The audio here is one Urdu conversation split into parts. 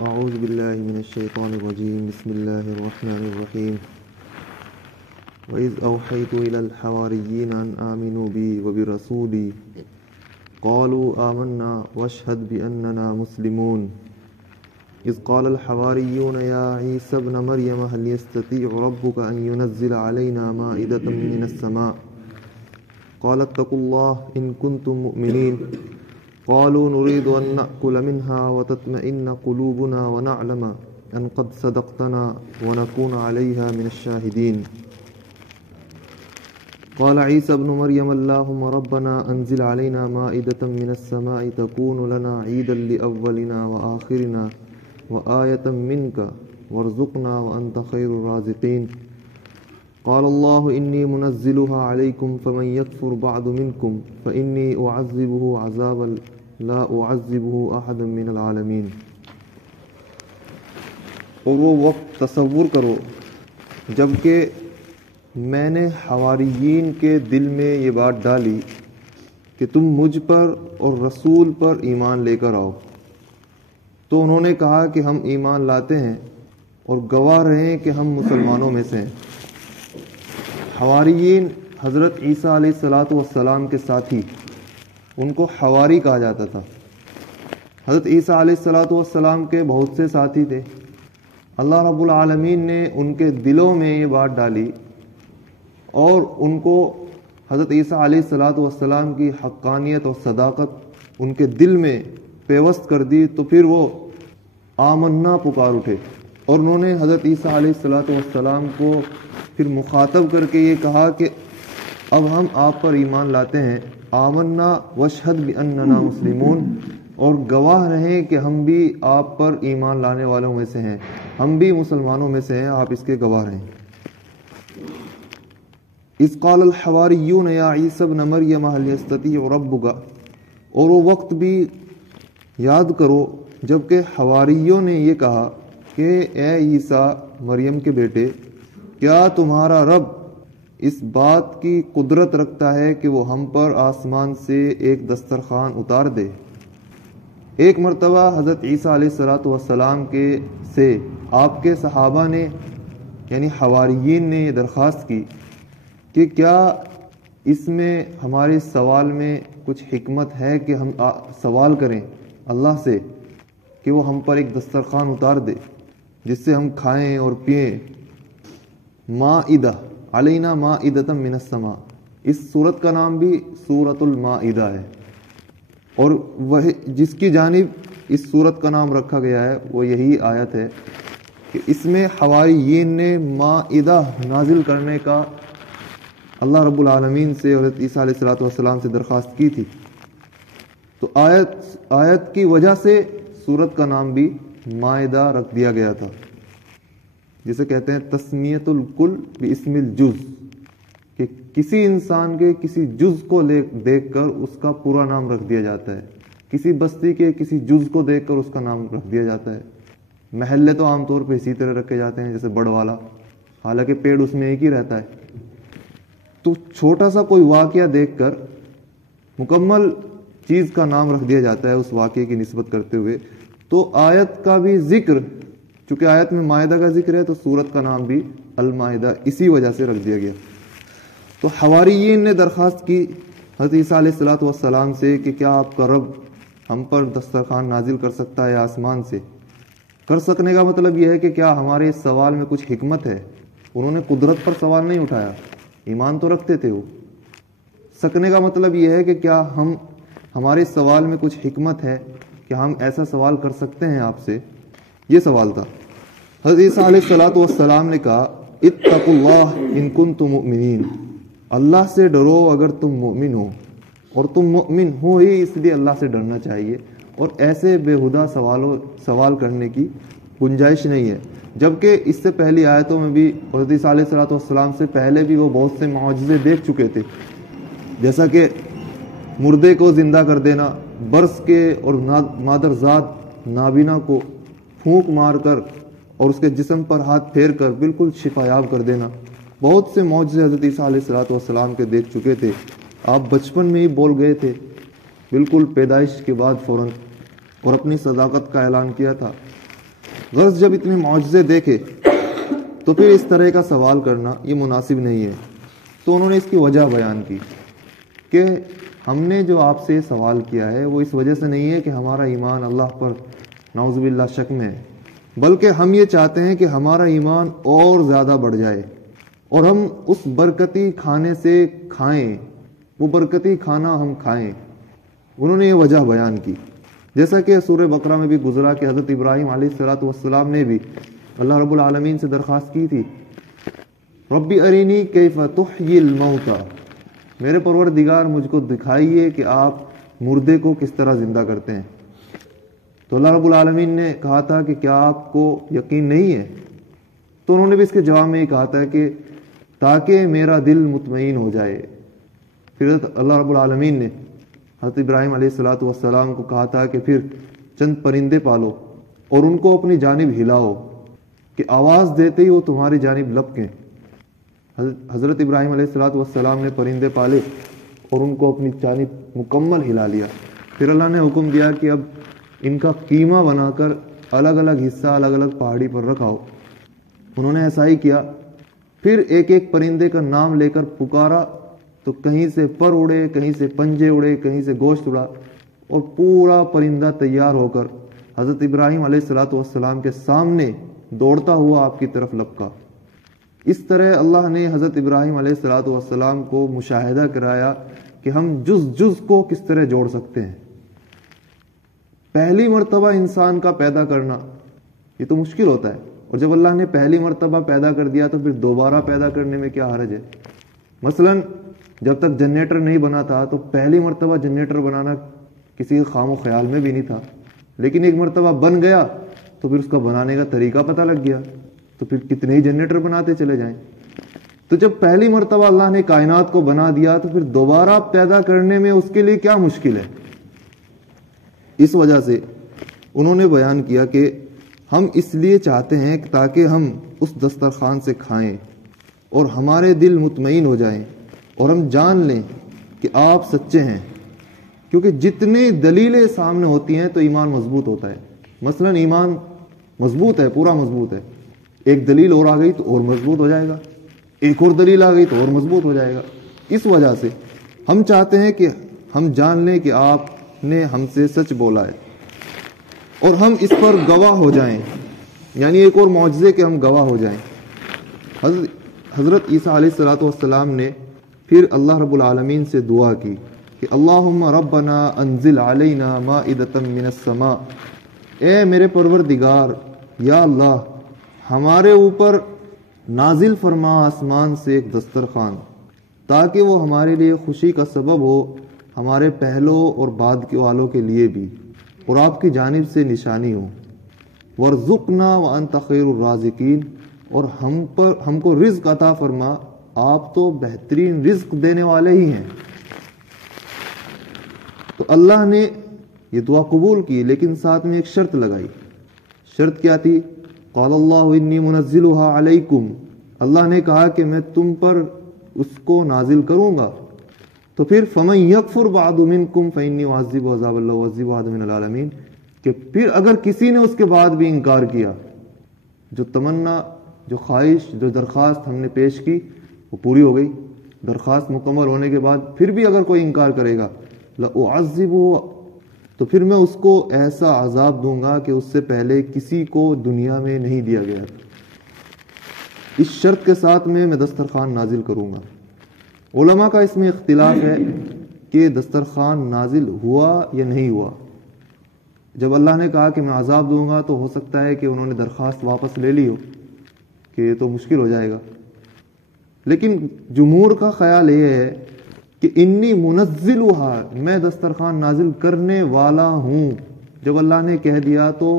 أعوذ بالله من الشيطان الرجيم بسم الله الرحمن الرحيم وإذ أوحيت إلى الحواريين أن آمنوا بي وبرسولي قالوا آمنا واشهد بأننا مسلمون إذ قال الحواريون يا عيسى ابن مريم هل يستطيع ربك أن ينزل علينا مائدة من السماء قال اتقوا الله إن كنتم مؤمنين قالوا نريد أن نأكل منها وتطمئن قلوبنا ونعلم أن قد صدقتنا ونكون عليها من الشاهدين قال عيسى ابن مريم اللهم ربنا أنزل علينا مائدة من السماء تكون لنا عيدا لأولنا وآخرنا وآية منك وارزقنا وأنت خير الرازقين قال الله إني منزلها عليكم فمن يكفر بعد منكم فإني أعذبه عذابا لا أعذبه أحدا من العالمين۔ اور وہ وقت تصور کرو جبکہ میں نے حواریین کے دل میں یہ بات ڈالی کہ تم مجھ پر اور رسول پر ایمان لے کر آؤ، تو انہوں نے کہا کہ ہم ایمان لاتے ہیں اور گواہ رہیں کہ ہم مسلمانوں میں سے ہیں۔ حواریین حضرت عیسیٰ علیہ السلام کے ساتھی، ان کو حواری کہا جاتا تھا۔ حضرت عیسیٰ علیہ السلام کے بہت سے ساتھی تھے۔ اللہ رب العالمین نے ان کے دلوں میں یہ بات ڈالی اور ان کو حضرت عیسیٰ علیہ السلام کی حقانیت اور صداقت ان کے دل میں پیوست کر دی، تو پھر وہ آمنا پکار اٹھے اور انہوں نے حضرت عیسیٰ علیہ السلام کو پھر مخاطب کر کے یہ کہا کہ اب ہم آپ پر ایمان لاتے ہیں، آمنا واشہد باننا مسلمون، اور گواہ رہیں کہ ہم بھی آپ پر ایمان لانے والوں میں سے ہیں، ہم بھی مسلمانوں میں سے ہیں، آپ اس کے گواہ رہیں۔ اذ قال الحواریون یا عیسی ابن مریم هل یستطیع ربک، اور وہ وقت بھی یاد کرو جبکہ حواریوں نے یہ کہا کہ اے عیسیٰ مریم کے بیٹے، کیا تمہارا رب اس بات کی قدرت رکھتا ہے کہ وہ ہم پر آسمان سے ایک دسترخوان اتار دے؟ ایک مرتبہ حضرت عیسیٰ علیہ السلام کے سے آپ کے صحابہ نے یعنی حواریین نے یہ درخواست کی کہ کیا اس میں ہمارے سوال میں کچھ حکمت ہے کہ ہم سوال کریں اللہ سے کہ وہ ہم پر ایک دسترخوان اتار دے جس سے ہم کھائیں اور پئیں۔ مائدہ علینا مائدۃ من السماء، اس سورت کا نام بھی سورۃ المائدہ ہے، اور وہ جس کی جانب اس سورت کا نام رکھا گیا ہے وہ یہی آیت ہے کہ اس میں حواریین نے مائدہ نازل کرنے کا اللہ رب العالمین سے حضرت عیسیٰ علیہ السلام سے درخواست کی تھی، تو آیت کی وجہ سے سورت کا نام بھی مائدہ رکھ دیا گیا تھا، جسے کہتے ہیں تسمیت الکل باسم الجز، کہ کسی انسان کے کسی جز کو دیکھ کر اس کا پورا نام رکھ دیا جاتا ہے، کسی بستی کے کسی جز کو دیکھ کر اس کا نام رکھ دیا جاتا ہے۔ محلے تو عام طور پہ اسی طرح رکھے جاتے ہیں جیسے بڑوالا، حالانکہ پیڑ اس میں ایک ہی رہتا ہے۔ تو چھوٹا سا کوئی واقعہ دیکھ کر مکمل چیز کا نام رکھ دیا جاتا ہے اس واقعے کی نسبت کرتے ہوئے۔ تو آیت کا بھی ذکر، چونکہ آیت میں مائدہ کا ذکر ہے تو سورت کا نام بھی المائدہ اسی وجہ سے رکھ دیا گیا۔ تو حواریین نے درخواست کی حضرت عیسیٰ علیہ السلام سے کہ کیا آپ کا رب ہم پر دسترخوان نازل کر سکتا ہے آسمان سے؟ کر سکنے کا مطلب یہ ہے کہ کیا ہمارے اس سوال میں کچھ حکمت ہے؟ انہوں نے قدرت پر سوال نہیں اٹھایا، ایمان تو رکھتے تھے وہ۔ سکنے کا مطلب یہ ہے کہ کیا ہمارے سوال میں کچھ حکمت ہے کہ ہم ایسا سوال کر سکتے ہیں آپ سے، یہ سوال تھا۔ حضرت عیسیٰ علیہ السلام نے کہا اتقوا اللہ ان کنتم مؤمنین، اللہ سے ڈرو اگر تم مؤمن ہو، اور تم مؤمن ہو ہی اس لیے اللہ سے ڈرنا چاہیے، اور ایسے بےہودہ سوال کرنے کی گنجائش نہیں ہے۔ جبکہ اس سے پہلی آیتوں میں بھی حضرت عیسیٰ علیہ السلام سے پہلے بھی وہ بہت سے معجزے دیکھ چکے تھے، جیسا کہ مردے کو زندہ کر دینا، برس کے اور مادرزاد نابینا کو پھونک مار کر اور اس کے جسم پر ہاتھ پھیر کر بالکل شفا یاب کر دینا۔ بہت سے معجزے حضرت عیسیٰ علیہ السلام کے دیکھ چکے تھے۔ آپ بچپن میں ہی بول گئے تھے، بالکل پیدائش کے بعد فوراً، اور اپنی صداقت کا اعلان کیا تھا۔ غرض جب اتنے معجزے دیکھے تو پھر اس طرح کا سوال کرنا یہ مناسب نہیں ہے. تو انہوں نے اس کی وجہ بیان کی کہ ہم نے جو آپ سے سوال کیا ہے وہ اس وجہ سے نہیں ہے کہ ہمارا ایمان اللہ پر نعوذ باللہ شک میں ہے، بلکہ ہم یہ چاہتے ہیں کہ ہمارا ایمان اور زیادہ بڑھ جائے اور ہم اس برکتی کھانے سے کھائیں، وہ برکتی کھانا ہم کھائیں. انہوں نے یہ وجہ بیان کی، جیسا کہ سورہ بقرہ میں بھی گزرا کہ حضرت ابراہیم علیہ السلام نے بھی اللہ رب العالمین سے درخواست کی تھی، ربی ارینی کیف تحیی الموتى، میرے پروردگار مجھ کو دکھائیے کہ آپ مردے کو کس طرح زندہ کرتے ہیں. تو اللہ رب العالمین نے کہا تھا کہ کیا آپ کو یقین نہیں ہے؟ تو انہوں نے بھی اس کے جواب میں یہ کہا تھا کہ تاکہ میرا دل مطمئن ہو جائے. پھر اللہ رب العالمین نے حضرت ابراہیم علیہ السلام کو کہا تھا کہ پھر چند پرندے پالو اور ان کو اپنی جانب ہلاؤ کہ آواز دیتے ہی وہ تمہاری جانب لپکیں. حضرت ابراہیم علیہ السلام نے پرندے پالے اور ان کو اپنی جانب مکمل ہلا لیا. پھر اللہ نے حکم دیا کہ اب ان کا قیمہ بنا کر الگ الگ حصہ الگ الگ پہاڑی پر رکھاؤ. انہوں نے ایسا ہی کیا. پھر ایک ایک پرندے کا نام لے کر پکارا تو کہیں سے پر اڑے، کہیں سے پنجے اڑے، کہیں سے گوشت اڑا اور پورا پرندہ تیار ہو کر حضرت ابراہیم علیہ السلام کے سامنے دوڑتا ہوا آپ کی طرف لپکا. اس طرح اللہ نے حضرت ابراہیم علیہ السلام کو مشاہدہ کرایا کہ ہم جز جز کو کس طرح جوڑ سکتے ہیں. پہلی مرتبہ انسان کا پیدا کرنا یہ تو مشکل ہوتا ہے، اور جب اللہ نے پہلی مرتبہ پیدا کر دیا تو پھر دوبارہ پیدا کرنے میں کیا حرج ہے. مثلا جب تک جنریٹر نہیں بنا تھا تو پہلی مرتبہ جنریٹر بنانا کسی کے خام و خیال میں بھی نہیں تھا، لیکن ایک مرتبہ بن گیا تو پھر اس کا بنانے کا طریقہ پتہ لگ گیا، تو پھر کتنے ہی جنریٹر بناتے چلے جائیں. تو جب پہلی مرتبہ اللہ نے کائنات کو بنا دیا تو پھر دوبارہ پیدا کرنے میں اس کے لیے کیا مشکل ہے. اس وجہ سے انہوں نے بیان کیا کہ ہم اس لیے چاہتے ہیں کہ تاکہ ہم اس دسترخوان سے کھائیں اور ہمارے دل مطمئن ہو جائیں اور ہم جان لیں کہ آپ سچے ہیں، کیونکہ جتنی دلیلیں سامنے ہوتی ہیں تو ایمان مضبوط ہوتا ہے. مثلا ایمان مضبوط ہے، پورا مضبوط ہے، ایک دلیل اور آ گئی تو اور مضبوط ہو جائے گا، ایک اور دلیل آ گئی تو اور مضبوط ہو جائے گا. اس وجہ سے ہم چاہتے ہیں کہ ہم جان لیں کہ آپ نے ہم سے سچ بولا ہے اور ہم اس پر گواہ ہو جائیں، یعنی ایک اور معجزے کے ہم گواہ ہو جائیں. حضرت عیسیٰ علیہ السلام نے پھر اللہ رب العالمین سے دعا کی کہ اللہم ربنا انزل علینا مائدۃ من السماء، اے میرے پروردگار یا اللہ ہمارے اوپر نازل فرما آسمان سے ایک دسترخوان، تاکہ وہ ہمارے لیے خوشی کا سبب ہو، ہمارے پہلو اور بعد کے والوں کے لیے بھی، اور آپ کی جانب سے نشانی ہو. وارزقنا وانت خیر الرازقین، اور ہم کو رزق عطا فرما، آپ تو بہترین رزق دینے والے ہی ہیں. تو اللہ نے یہ دعا قبول کی، لیکن ساتھ میں ایک شرط لگائی. شرط کیا تھی؟ قال اللہ انی منزلها علیکم، اللہ نے کہا کہ میں تم پر اس کو نازل کروں گا. تو پھر فمن یکفر بعد منکم فانی اعذبہ عذابا لا اعذبہ احدا من العالمین، کہ پھر اگر کسی نے اس کے بعد بھی انکار کیا، جو تمنا، جو خواہش، جو درخواست ہم نے پیش کی وہ پوری ہو گئی، درخواست مکمل ہونے کے بعد پھر بھی اگر کوئی انکار کرے گا لا اعذبہ، تو پھر میں اس کو ایسا عذاب دوں گا کہ اس سے پہلے کسی کو دنیا میں نہیں دیا گیا. اس شرط کے ساتھ میں دسترخوان نازل کروں گا. علماء کا اس میں اختلاف ہے کہ دسترخوان نازل ہوا یا نہیں ہوا. جب اللہ نے کہا کہ میں عذاب دوں گا تو ہو سکتا ہے کہ انہوں نے درخواست واپس لے لی ہو کہ یہ تو مشکل ہو جائے گا، لیکن جمہور کا خیال یہ ہے کہ انی منزلها، میں دسترخوان نازل کرنے والا ہوں. جب اللہ نے کہہ دیا تو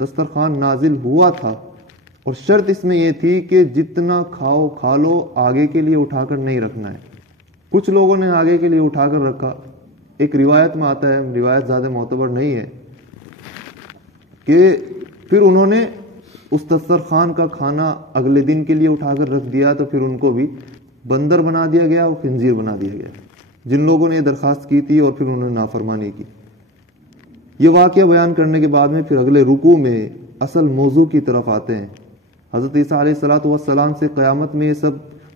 دسترخوان نازل ہوا تھا، اور شرط اس میں یہ تھی کہ جتنا کھاؤ کھا لو، آگے کے لیے اٹھا کر نہیں رکھنا ہے. کچھ لوگوں نے آگے کے لیے اٹھا کر رکھا. ایک روایت میں آتا ہے، روایت زیادہ معتبر نہیں ہے، کہ پھر انہوں نے اس دسترخوان کا کھانا اگلے دن کے لیے اٹھا کر رکھ دیا، تو پھر ان کو بھی بندر بنا دیا گیا اور خنزیر بنا دیا گیا، جن لوگوں نے یہ درخواست کی تھی اور پھر انہوں نے نافرمانی کی. یہ واقعہ بیان کرنے کے بعد میں پھر اگلے رکوع میں اصل موضوع کی طرف آتے ہیں۔ حضرت عیسیٰ علیہ الصلوۃ والسلام سے قیامت میں یہ سب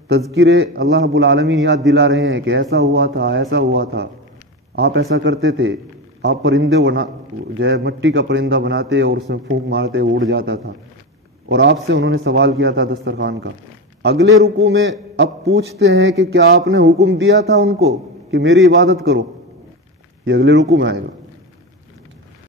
تذکرے اللہ رب العالمین یاد دلا رہے ہیں کہ ایسا ہوا تھا، ایسا ہوا تھا، آپ ایسا کرتے تھے، آپ پرندے جو ہے مٹی کا پرندہ بناتے اور اس میں پھونک مارتے وہ اڑ جاتا تھا، اور آپ سے انہوں نے سوال کیا تھا دسترخوان کا۔ اگلے رکوع میں اب پوچھتے ہیں کہ کیا آپ نے حکم دیا تھا ان کو کہ میری عبادت کرو؟ یہ اگلے رکوع میں آئے گا۔